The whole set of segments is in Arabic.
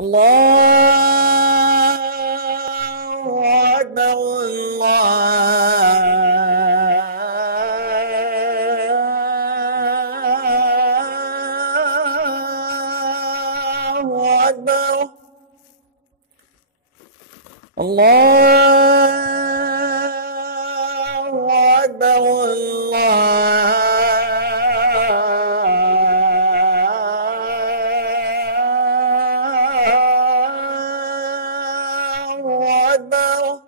الله أكبر الله أكبر الله أكبر الله أكبر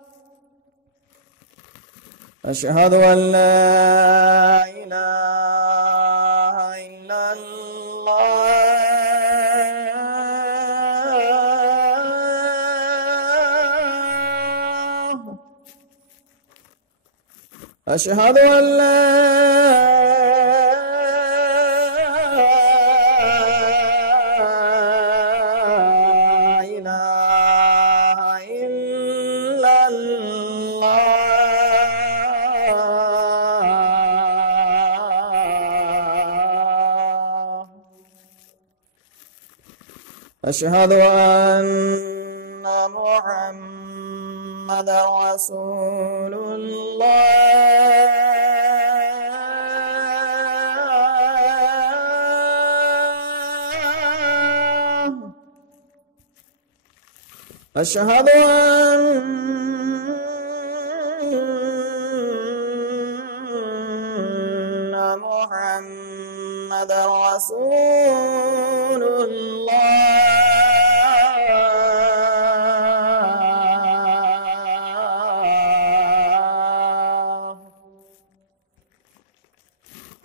أشهد أن لا إله إلا الله أشهد أن لا إله إلا الله أشهد أن محمدا رسول الله أشهد أن محمدا رسول الله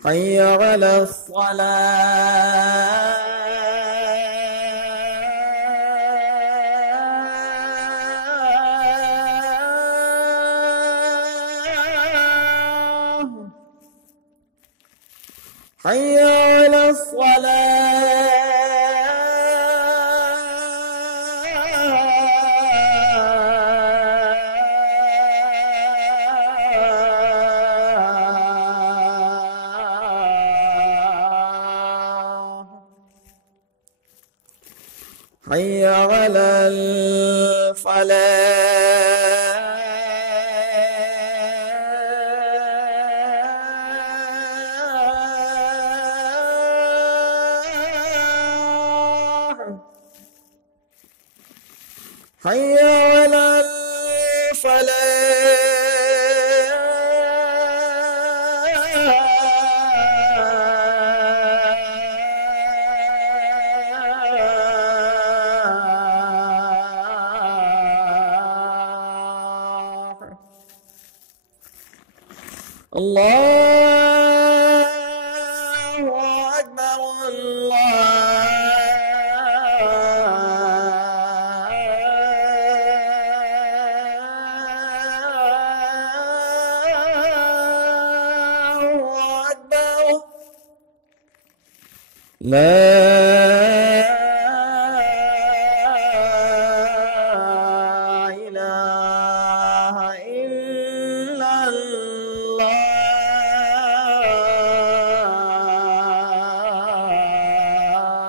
حي على الصلاة حي على الصلاة حي على الفلاح حي على الفلاح الله أكبر الله أكبر لا إله إلا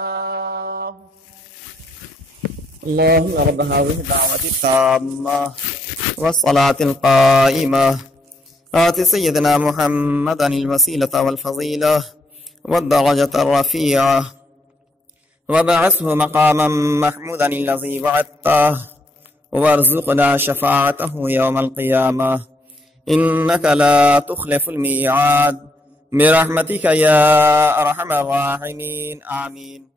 الله اللهم رب هذه الدعوة التامة والصلاة القائمة آت سيدنا محمدا الوسيلة والفضيلة والدرجة الرفيعة وابعثه مقاما محمودا الذي وعدته وارزقنا شفاعته يوم القيامة إنك لا تخلف الميعاد برحمتك يا أرحم الراحمين آمين.